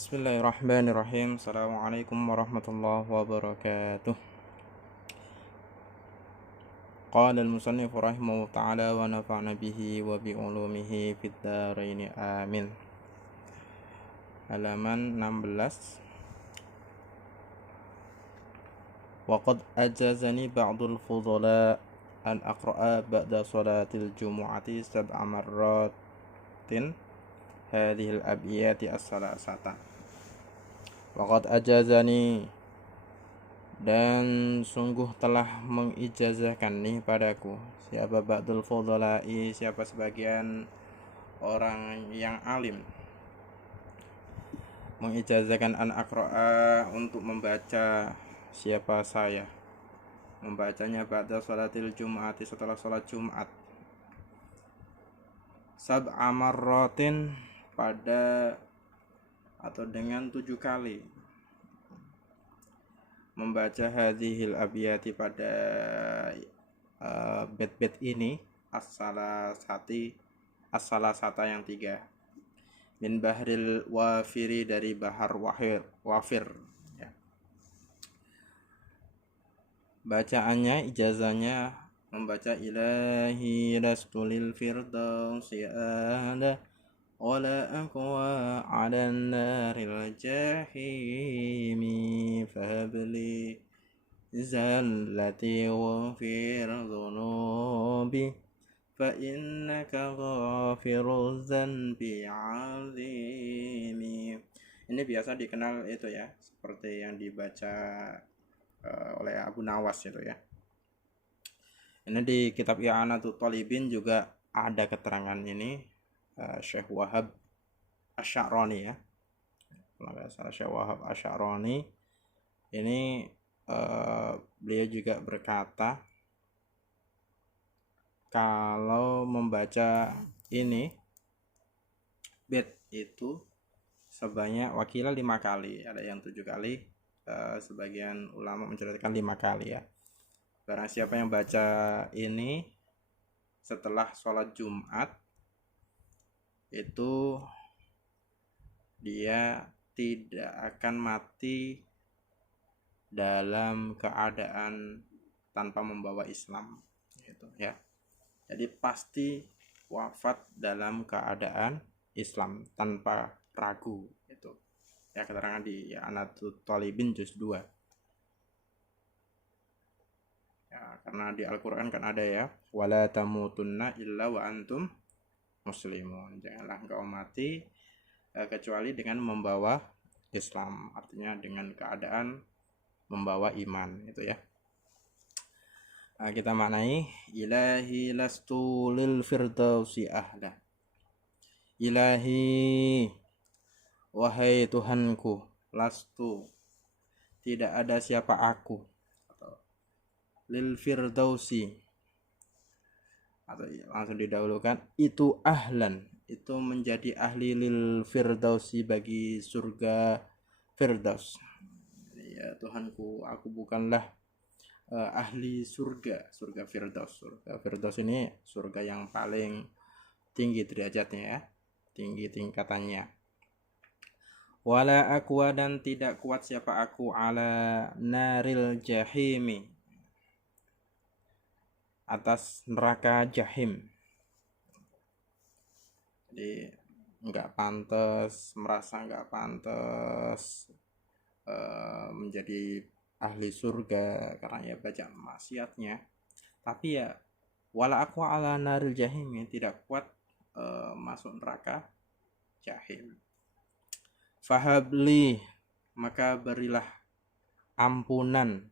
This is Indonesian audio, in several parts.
Bismillahirrahmanirrahim. Assalamualaikum warahmatullahi wabarakatuh. Qala al-musannif rahimahullah ta'ala wa nafa'na bihi wa bi ulumihi fid dharain amin. Halaman 16. Wa qad ajazani ba'dul fudhala an aqra'a ba'da salatil jumu'ati sab'a marratin hadhihi al-abiyati as-salasata. Wa qad ajazani, dan sungguh telah mengijazahkan nih padaku siapa ba'dul fudhalai, siapa sebagian orang yang alim, mengijazahkan an aqra'a, untuk membaca siapa saya, membacanya ba'da salatil jum'ati, setelah salat Jumat, sab'a marratin, pada atau dengan 7 kali, membaca hadhil abiyati, pada bait-bait ini, as-salasata yang 3, min bahril wafiri, dari bahar wafir ya. Bacaannya, ijazahnya membaca ilahi lastu lil firdausi ahla wala aqwa ala naril jahimi fahabli zallati wa fir dhunubi fa innaka ghafiruz zanbi azimi. Ini biasa dikenal itu ya, seperti yang dibaca oleh Abu Nawas itu ya. Ini di kitab I'anatul Talibin juga ada keterangan ini. Syekh Wahab Asy'arani ya, kalau nggak salah Syekh Wahab Asy'arani ini beliau juga berkata kalau membaca ini bait itu sebanyak wakilah 5 kali, ada yang 7 kali, sebagian ulama menceritakan 5 kali ya. Barang siapa yang baca ini setelah sholat Jumat, itu dia tidak akan mati dalam keadaan tanpa membawa Islam gitu ya. Jadi pasti wafat dalam keadaan Islam tanpa ragu itu ya, keterangan di I'anatul Talibin juz 2 ya, karena di Al-Qur'an kan ada ya, wala tamutunna illa wa antum muslimun, janganlah engkau mati kecuali dengan membawa Islam, artinya dengan keadaan membawa iman itu ya. Kita maknai ilahi lastu lil firdausi ahla. Ilahi, wahai Tuhanku, lastu, tidak ada siapa aku, atau lil firdausi, atau langsung didahulukan itu ahlan, itu menjadi ahli lil firdausi, bagi surga firdaus ya. Tuhanku, aku bukanlah ahli surga firdaus. Surga firdaus ini surga yang paling tinggi derajatnya ya, tinggi tingkatannya. Wala aqwa, dan tidak kuat siapa aku, ala naril jahimi, atas neraka jahim. Jadi nggak pantas, merasa nggak pantas menjadi ahli surga karena ya baca maksiatnya. Tapi ya wala aqwa ala naril jahim, tidak kuat masuk neraka jahim. Fahabli, maka berilah ampunan,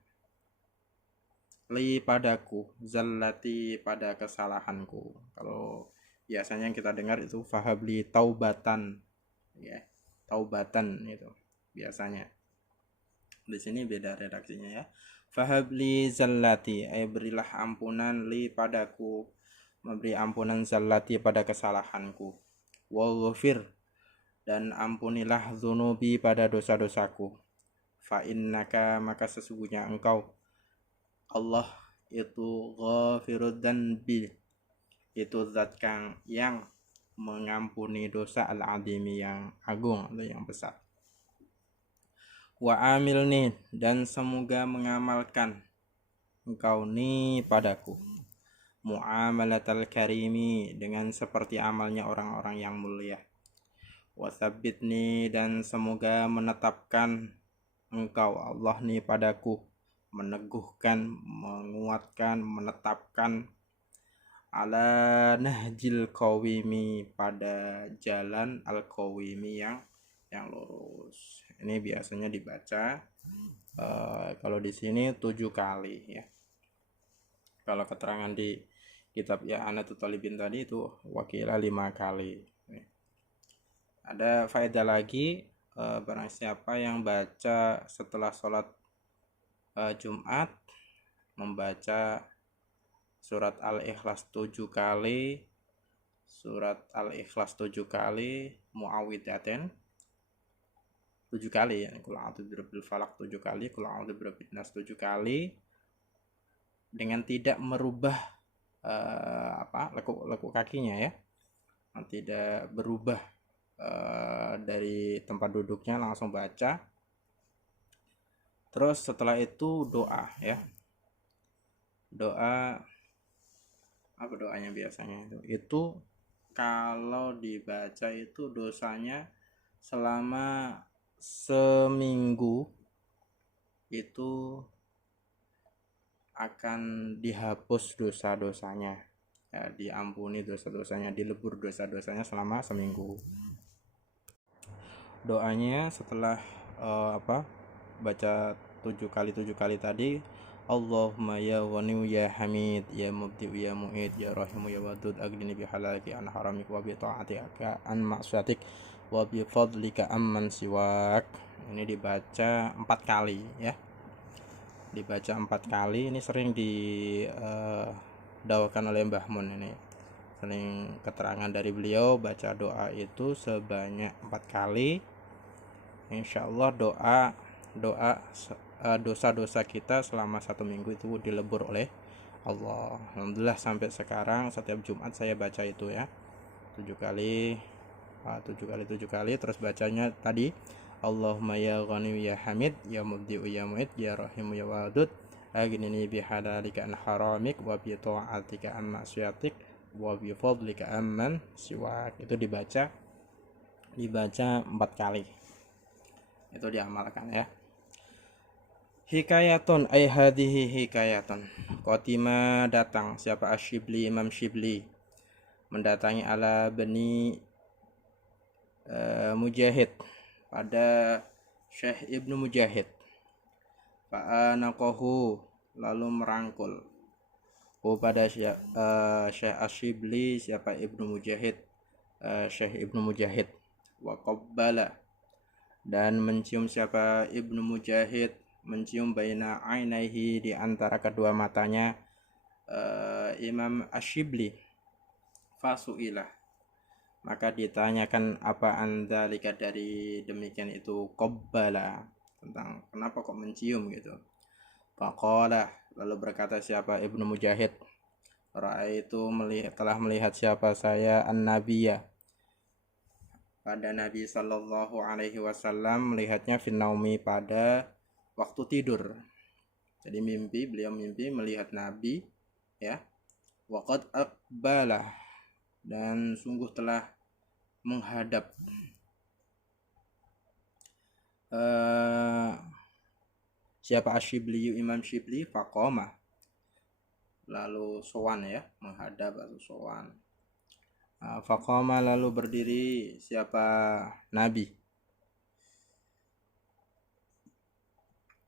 li padaku, zallati, pada kesalahanku. Kalau biasanya yang kita dengar itu fahabli taubatan ya, taubatan itu biasanya. Di sini beda redaksinya ya. Fahabli zallati, berilah ampunan, li padaku, memberi ampunan, zallati, pada kesalahanku. Waghfir, dan ampunilah dzunubi, pada dosa-dosaku. Fa innaka, maka sesungguhnya engkau Allah itu ghafirud dzanbi, itu zat yang mengampuni dosa, al-azimi, yang agung atau yang besar. Wa amil nih, dan semoga mengamalkan engkau nih padaku muamalatal karimi, dengan seperti amalnya orang-orang yang mulia. Wasabit nih, dan semoga menetapkan engkau Allah nih padaku, meneguhkan, menguatkan, menetapkan ala nahjil qawimi, pada jalan al qawimi yang lurus. Ini biasanya dibaca kalau di sini 7 kali ya. Kalau keterangan di kitab I'anatul Talibin tadi itu wakila 5 kali. Ada faedah lagi, barang siapa yang baca setelah sholat Jumat, membaca surat Al-Ikhlas 7 kali, surat Al-Ikhlas 7 kali, Muawwidaten 7 kali ya, Qul a'udzu birabbil falaq 7 kali, Qul a'udzu birabbin nas 7 kali, dengan tidak merubah lekuk kakinya ya, tidak berubah dari tempat duduknya, langsung baca. Terus setelah itu doa ya, doa apa doanya biasanya itu kalau dibaca itu dosanya selama seminggu itu akan dihapus dosa-dosanya ya, diampuni dosa-dosanya, dilebur dosa-dosanya selama seminggu. Doanya setelah baca 7 kali tadi, Allahumma ya ghani ya hamid ya mubdi ya mu'id ya rahim ya wadud aghnini bi halalika an haramik wa bi ta'atika an ma'syatik wa bi fadlika amman siwak. Ini dibaca 4 kali ya, dibaca 4 kali. Ini sering didawakan oleh Mbah Mun, ini sering keterangan dari beliau baca doa itu sebanyak 4 kali. Insyaallah dosa-dosa kita selama 1 minggu itu dilebur oleh Allah. Alhamdulillah sampai sekarang setiap Jumat saya baca itu ya 7 kali, 7 kali. Terus bacanya tadi Allahumma ya ghani ya hamid ya mubdi ya mu'id ya rahim ya wadud aghnini bi halalika an haramik wa bi ta'atika an ma'syatik wa bi fadlika amman siwak. Itu dibaca 4 kali. Itu diamalkan ya. Hikayatun ay hadhihi hikayatun. Qatima datang siapa Asyibli, Imam Syibli mendatangi ala Bani Mujahid pada Syekh Ibnu Mujahid. Fa'anaqahu, lalu merangkul pada Syekh Asyibli siapa Ibnu Mujahid, Syekh Ibnu Mujahid. Wa qabbala, dan mencium siapa Ibnu Mujahid, mencium baina ainaihi, di antara kedua matanya Imam Asyibli. Fasu'ilah, maka ditanyakan apa andalika, dari demikian itu, qabbala, tentang kenapa kok mencium gitu. Faqala, lalu berkata siapa Ibnu Mujahid, ra'aitu, telah melihat siapa saya an-nabiyya, pada Nabi sallallahu alaihi wasallam, melihatnya finnaumi, pada waktu tidur. Jadi beliau mimpi melihat Nabi ya. Waqad aqbala, dan sungguh telah menghadap. Siapa Asyibli, Imam Syibli. Faqoma, lalu sowan ya, menghadap atau sowan. Faqoma, lalu berdiri siapa Nabi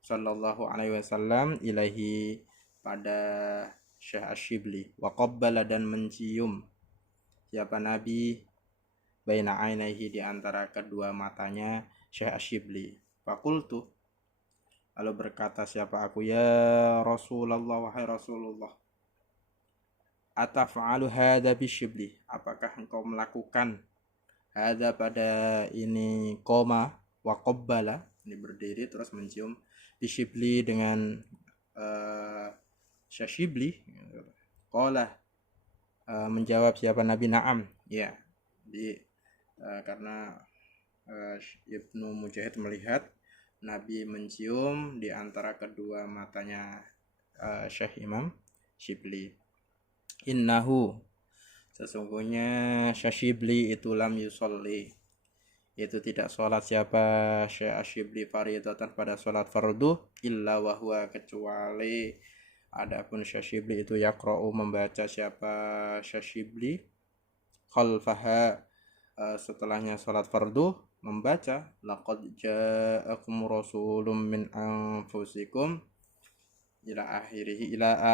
sallallahu alaihi wasallam ilahi, pada Syekh Asyibli. Wa qabbala, dan mencium siapa Nabi baina ainaihi, di antara kedua matanya Syekh Asyibli. Fakultu, lalu berkata siapa aku, ya Rasulullah, wahai Rasulullah, ataf'alu hadza bisyibli, apakah engkau melakukan hadza, pada ini koma, wa qabbala, ini berdiri terus mencium, bisyibli, dengan Syibli. Qala, menjawab siapa Nabi, na'am, ya. Karena Ibnu Mujahid melihat Nabi mencium di antara kedua matanya Syekh Imam Syibli. Innahu, sesungguhnya Syekh Syibli itu lam yusolli, itu tidak sholat siapa Syekh Syibli faridatan pada sholat fardu, illa wahwa, kecuali adapun Syekh Syibli itu yaqra'u membaca siapa Syekh Syibli khalfaha, setelahnya sholat fardu membaca laqad ja'akum rasulun min anfusikum ila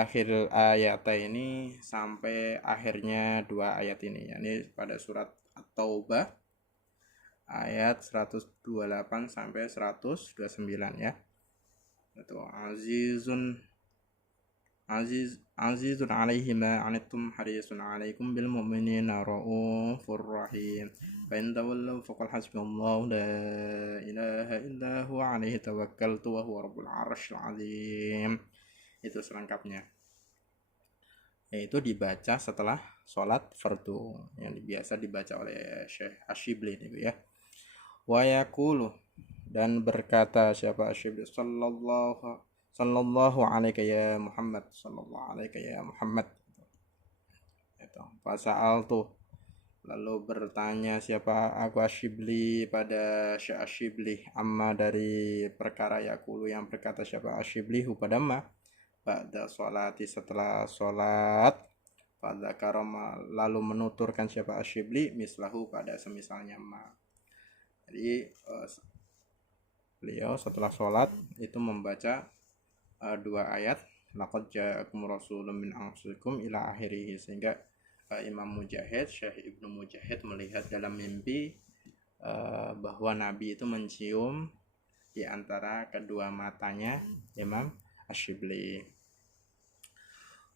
akhir ayat ini, sampai akhirnya dua ayat ini, yakni pada surat At-Taubah ayat 128 sampai 129 ya. Itu azizun alaihi ma anittum harisun alaikum bil mu'minina raufur rahim. Fa in tawallaw faqul hasbunallahu la ilaha illa huwa alaihi tawakkaltu wa huwa rabbul arsyil azim. Itu selengkapnya. Yaitu dibaca setelah sholat fardu, yang biasa dibaca oleh Syekh Asyibli itu ya. Wa yaqulu, dan berkata siapa Asyibli, sallallahu alaihi ya Muhammad, sallallahu alaihi ya Muhammad. Itu fasa'altu, lalu bertanya siapa aku Asyibli pada Syekh Asyibli, amma dari perkara yaqulu yang berkata siapa Asyibli pada ma ba'da sholati, setelah sholat, pada karoma, lalu menuturkan siapa Asyibli mislahu pada semisalnya ma. Jadi beliau setelah sholat itu membaca dua ayat laqad ja'akum rasulun min anfusikum ila akhirih, sehingga Imam Mujahid, Syekh Ibnu Mujahid melihat dalam mimpi bahwa Nabi itu mencium di antara kedua matanya Imam Asyibli.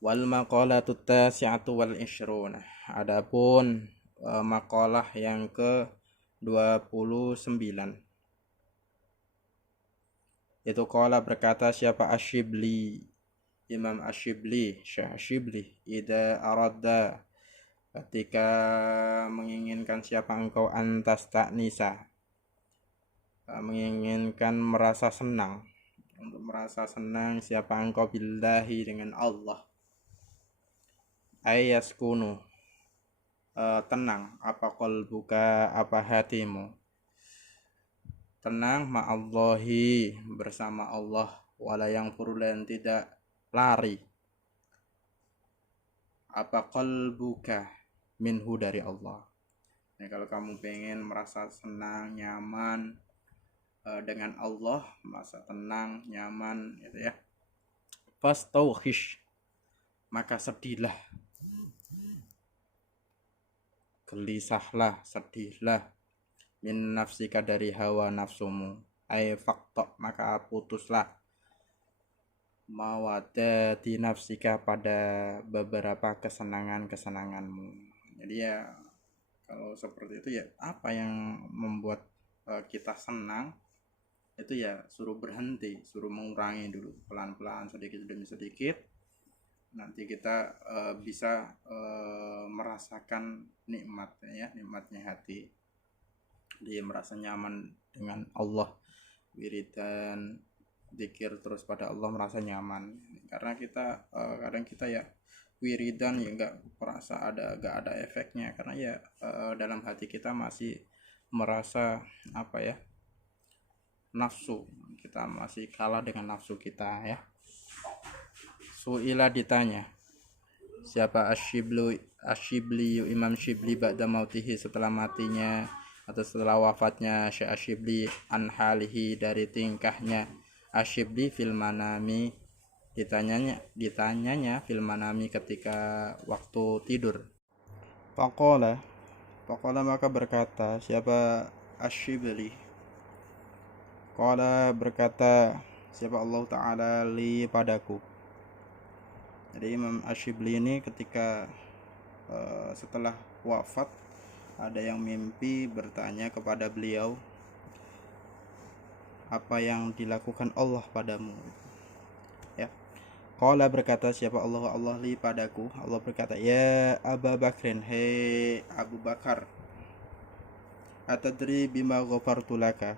Wal maqalatu tasi'atu wal ishruna, adapun maqalah yang ke 29 itu qala berkata siapa Asyibli, Imam Asyibli, Syekh Asyibli, idza arada, ketika menginginkan siapa engkau antas ta'nisa, menginginkan merasa senang, untuk merasa senang siapa engkau billahi dengan Allah, ayaskunu, tenang apa qalbuka, apa hatimu, tenang ma'allahi, bersama Allah, wala yang furulan, tidak lari, apa qalbuka, minhu, dari Allah. Nah, kalau kamu pengen merasa senang, nyaman dengan Allah, merasa tenang, nyaman gitu ya, fastauhish, maka sedihlah, gelisahlah, sedihlah, min nafsika, dari hawa nafsumu, ay fakta, maka putuslah, mawadati nafsika, pada beberapa kesenanganmu. Jadi ya kalau seperti itu ya, apa yang membuat kita senang itu ya suruh berhenti, suruh mengurangi dulu pelan-pelan, sedikit demi sedikit, nanti kita bisa merasakan nikmatnya ya, nikmatnya hati, dia merasa nyaman dengan Allah, wiridan zikir terus pada Allah, merasa nyaman. Karena kita kadang kita ya wiridan ya nggak ada efeknya, karena ya dalam hati kita masih merasa apa ya, nafsu, kita masih kalah dengan nafsu kita ya. Su'ila, ditanya siapa Asyibli, Imam Syibli, ba'da mautihi, setelah matinya atau setelah wafatnya Syekh Asyibli, an halihi, dari tingkahnya Asyibli, fil manami, ditanyanya fil manami, ketika waktu tidur. Faqala, maka berkata siapa Asyibli, qala, berkata siapa Allah Ta'ala, li, padaku. Jadi Imam Asyibli ini ketika setelah wafat ada yang mimpi bertanya kepada beliau, apa yang dilakukan Allah padamu ya. Qala, berkata siapa Allah li, padaku. Allah berkata, ya Abu Bakrin, hei Abu Bakar, atadri bima ghafartu laka,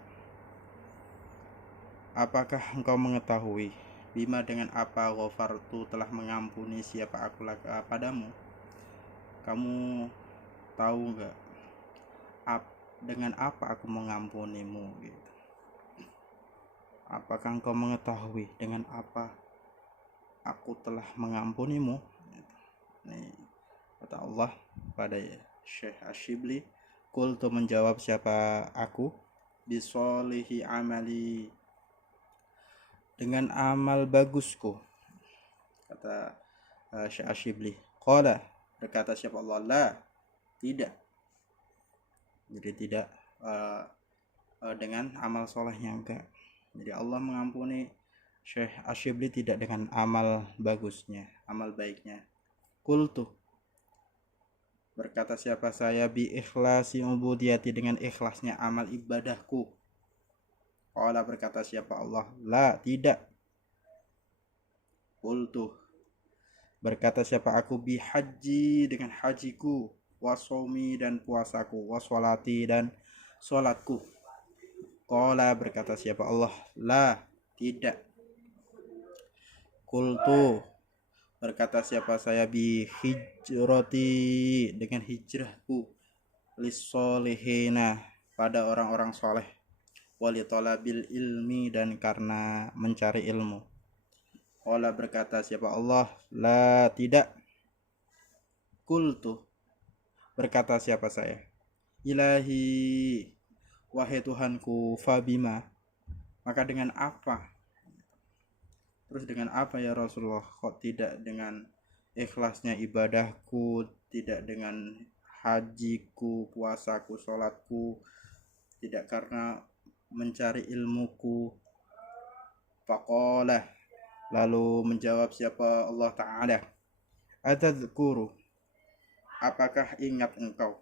apakah engkau mengetahui bima dengan apa ghafartu telah mengampuni siapa aku padamu? Kamu tahu enggak dengan apa aku mengampunimu gitu. Apakah engkau mengetahui dengan apa aku telah mengampunimu? Nih, kata Allah pada Syekh Asyibli, qultu menjawab siapa aku, bisolihi amali dengan amal bagusku, kata Syekh Asyibli. Qala berkata siapa Allah, la tidak, jadi tidak dengan amal solehnya, enggak. Jadi Allah mengampuni Syekh Asyibli tidak dengan amal bagusnya, amal baiknya. Qultu berkata siapa saya, bi ikhlasi ubudiyati dengan ikhlasnya amal ibadahku. Qala berkata siapa Allah, la tidak. Qultu berkata siapa aku, bi haji dengan hajiku, wasomi dan puasaku, waswalati dan solatku. Qala berkata siapa Allah, la tidak. Qultu berkata siapa saya, bi hijrati dengan hijrahku, lissolihina pada orang-orang soleh, wali talabil ilmi dan karena mencari ilmu. Qala berkata siapa Allah, la tidak. Qultu berkata siapa saya, ilahi wahai Tuhanku, fabima maka dengan apa? Terus dengan apa ya Rasulullah? Kok tidak dengan ikhlasnya ibadahku, tidak dengan hajiku, puasaku, sholatku, tidak karena mencari ilmuku. Faqala lalu menjawab siapa Allah Ta'ala, atadzkuru apakah ingat engkau,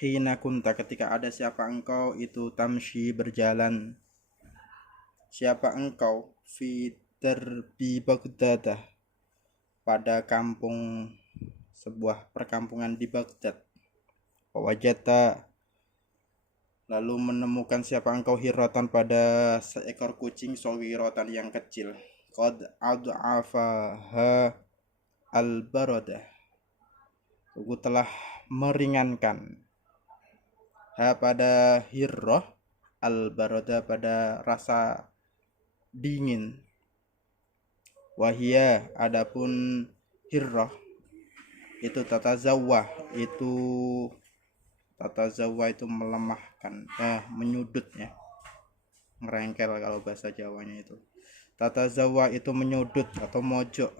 hina kunta ketika ada siapa engkau itu tamshi berjalan, siapa engkau fi terbi Baghdad pada kampung, sebuah perkampungan di Baghdad, wajata lalu menemukan siapa engkau hiratan pada seekor kucing sogirotan yang kecil, qad ad'afaha al-baradah aku telah meringankan ha pada hirrah, al-baradah pada rasa dingin, wahia adapun hirrah itu tatazawwah itu melemahkan, menyudut ya, ngerengkel kalau bahasa Jawanya itu. Tatazawwah itu menyudut atau mojok,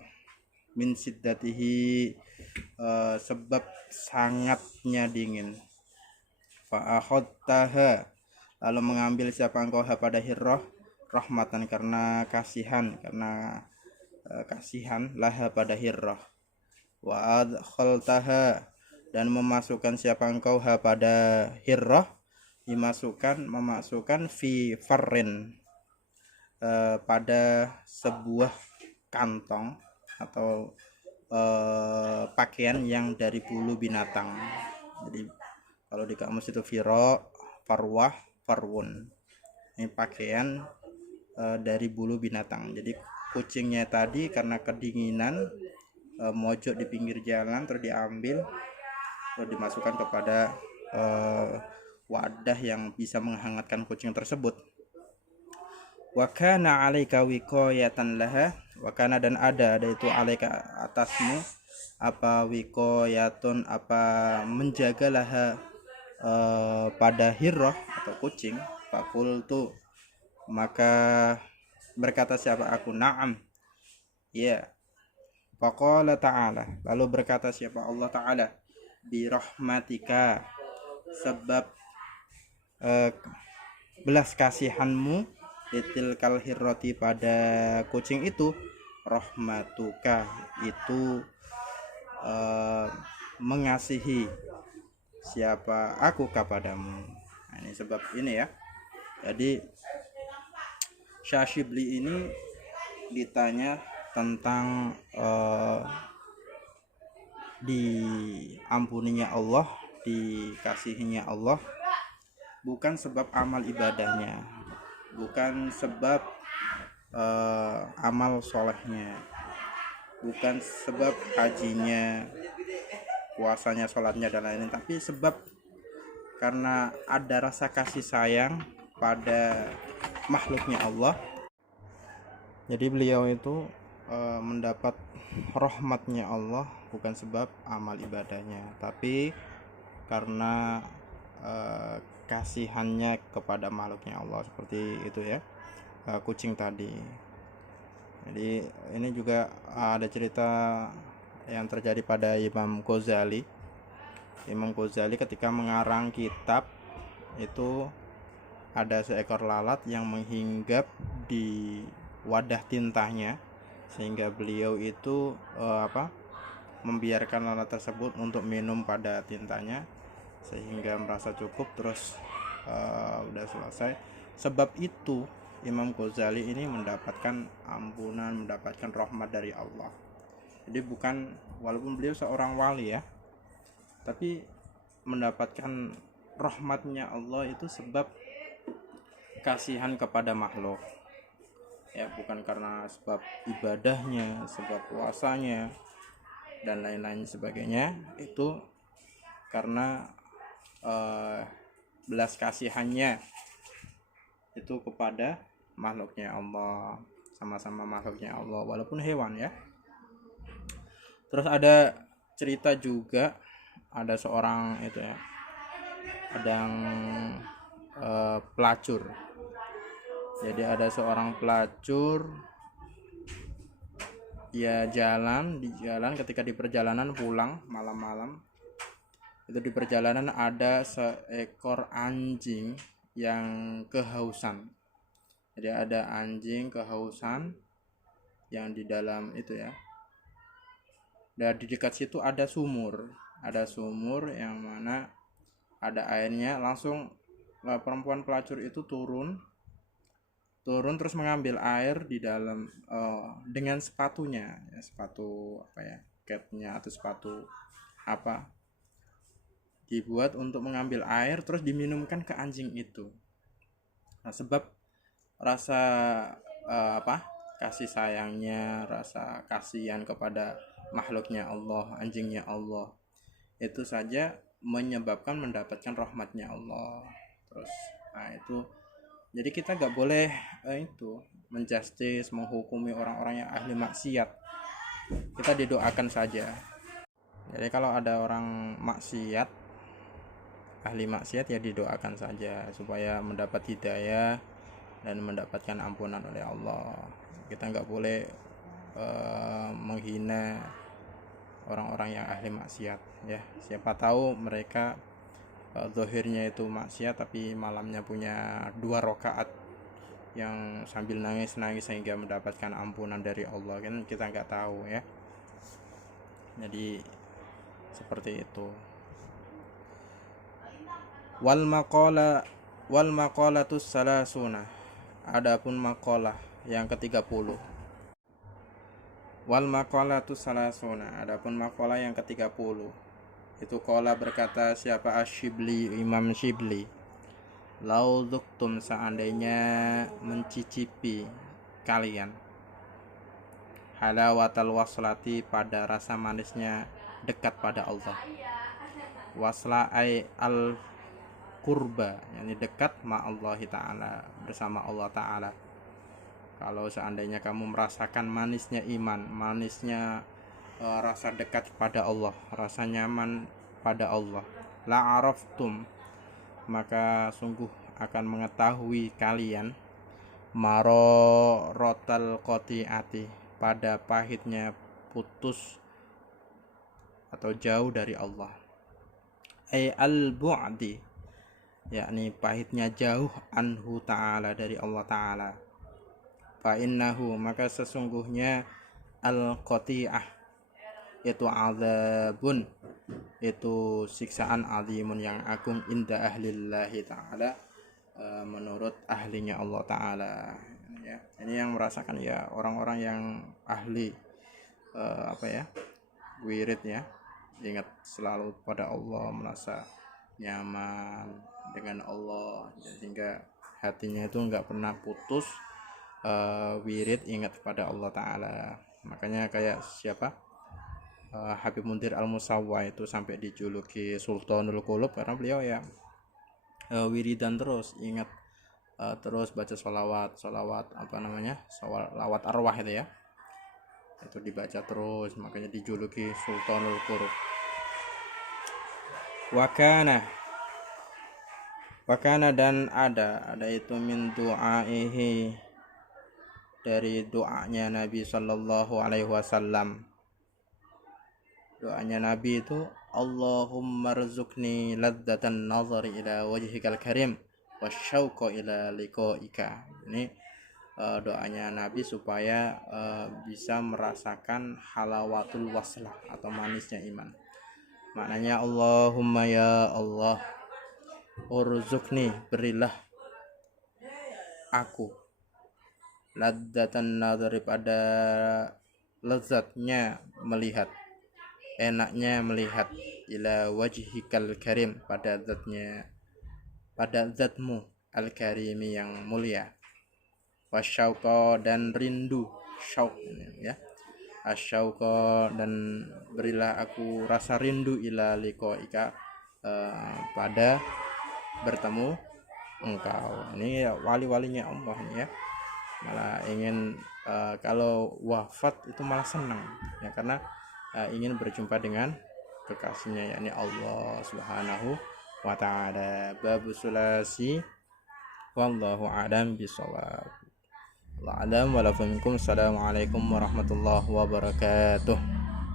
min siddatihi sebab sangatnya dingin. Fa akhadtaha lalu mengambil siapa engkau pada hirrah, rahmatan karena kasihan, kasihan laha pada hirrah, wa adkhaltaha dan memasukkan siapa engkau pada hirrah, memasukkan fi farrin pada sebuah kantong atau pakaian yang dari bulu binatang. Jadi kalau di kamus itu firo, farwah, farwun, ini pakaian dari bulu binatang. Jadi kucingnya tadi karena kedinginan mojok di pinggir jalan, terus diambil, terus dimasukkan kepada wadah yang bisa menghangatkan kucing tersebut. Wa kana 'alaika wiqayatan laha, wa kana dan ada itu 'alaika atasmu apa wiqayatun apa menjaga laha pada hirrah atau kucing. Fakultu maka berkata siapa aku, na'am ya. Faqala ta'ala lalu berkata siapa Allah Ta'ala, bi rahmatika sebab belas kasihanmu, itil kalhirroti pada kucing itu, rahmatuka itu mengasihi siapa aku kepadamu. Nah, ini sebab ini ya. Jadi Syashibli ini ditanya tentang diampuninya Allah, dikasihinya Allah bukan sebab amal ibadahnya, bukan sebab amal solehnya, bukan sebab hajinya, puasanya, sholatnya dan lain-lain, tapi sebab karena ada rasa kasih sayang pada makhluknya Allah. Jadi beliau itu mendapat rahmatnya Allah bukan sebab amal ibadahnya, tapi karena kasihannya kepada makhluknya Allah, seperti itu ya, kucing tadi. Jadi ini juga ada cerita yang terjadi pada Imam Ghazali. Imam Ghazali ketika mengarang kitab itu ada seekor lalat yang menghinggap di wadah tintanya, sehingga beliau itu membiarkan lalat tersebut untuk minum pada tintanya sehingga merasa cukup, terus udah selesai. Sebab itu Imam Ghazali ini mendapatkan ampunan, mendapatkan rahmat dari Allah. Jadi bukan, walaupun beliau seorang wali ya, tapi mendapatkan rahmatnya Allah itu sebab kasihan kepada makhluk ya, bukan karena sebab ibadahnya, sebab puasanya dan lain-lain sebagainya. Itu karena belas kasihannya itu kepada makhluknya Allah, sama-sama makhluknya Allah walaupun hewan ya. Terus ada cerita juga, ada seorang itu ya, ada pelacur. Jadi ada seorang pelacur, dia di jalan, ketika di perjalanan pulang malam-malam, itu di perjalanan ada seekor anjing yang kehausan. Jadi ada anjing kehausan yang di dalam itu ya, dan di dekat situ ada sumur yang mana ada airnya. Langsung perempuan pelacur itu turun terus mengambil air di dalam dengan sepatunya ya, sepatu apa ya, catnya atau sepatu apa, dibuat untuk mengambil air terus diminumkan ke anjing itu. Nah, sebab rasa kasih sayangnya, rasa kasihan kepada makhluknya Allah, anjingnya Allah, itu saja menyebabkan mendapatkan rahmatnya Allah. Terus itu, jadi kita gak boleh itu menjustis, menghukumi orang-orang yang ahli maksiat. Kita didoakan saja. Jadi kalau ada orang maksiat, ahli maksiat, ya didoakan saja supaya mendapat hidayah dan mendapatkan ampunan oleh Allah. Kita nggak boleh menghina orang-orang yang ahli maksiat ya. Siapa tahu mereka zahirnya itu maksiat tapi malamnya punya 2 rakaat yang sambil nangis sehingga mendapatkan ampunan dari Allah, kan kita nggak tahu ya. Jadi seperti itu. Wal maqalatus salasuna, adapun maqalah yang ke-30. Wal maqalatus salasuna, adapun maqalah yang ke-30 itu qala, berkata siapa, Asyibli, Imam Syibli, lau dzuktum, seandainya mencicipi kalian, halawatal waslati, pada rasa manisnya dekat pada Allah, wasla ay al kurba, yakni dekat ma'allahi ta'ala, bersama Allah ta'ala. Kalau seandainya kamu merasakan manisnya iman, manisnya rasa dekat pada Allah, rasa nyaman pada Allah, la araftum, maka sungguh akan mengetahui kalian marorotal qati'ati, pada pahitnya putus atau jauh dari Allah, ay al-bu'di, yakni pahitnya jauh, anhu ta'ala, dari Allah ta'ala. Fa innahu, maka sesungguhnya al-qati'ah itu azabun, itu siksaan azimun, yang agung, inda ahlillahi ta'ala, menurut ahlinya Allah ta'ala ya. Ini yang merasakan ya orang-orang yang ahli wirid ya, ingat selalu pada Allah, merasa nyaman dengan Allah, sehingga hatinya itu nggak pernah putus wirid ingat kepada Allah Ta'ala. Makanya kayak siapa, Habib Muntir Al-Musawwa itu sampai dijuluki Sultanul Qulub karena beliau ya wiridan terus, ingat terus baca sholawat apa namanya, sholawat arwah itu ya, itu dibaca terus, makanya dijuluki Sultanul Qulub. Wakana dan ada itu min du'aihi, dari doanya Nabi Sallallahu Alaihi Wasallam. Doanya Nabi itu Allahumma rzuqni ladzatan nazari ila wajhikal karim wasyauqa ila liqaika. Ini doanya Nabi supaya bisa merasakan halawatul waslah atau manisnya iman. Maknanya Allahumma ya Allah, urzuqni, berilah aku ladzatan nazari, pada lezatnya melihat, enaknya melihat, ila wajhikal karim, pada zatmu al-karimi yang mulia, wasyauqa, dan rindu, syauq ya, asyauqa, dan berilah aku rasa rindu, ila liqaika, pada bertemu engkau. Ini ya wali-walinya Allah ini ya, malah ingin kalau wafat itu malah senang ya, karena ingin berjumpa dengan kekasihnya, yakni Allah Subhanahu wa ta'ala. Babu sulasi, wallahu a'lam bishawab. Assalamualaikum warahmatullahi wabarakatuh.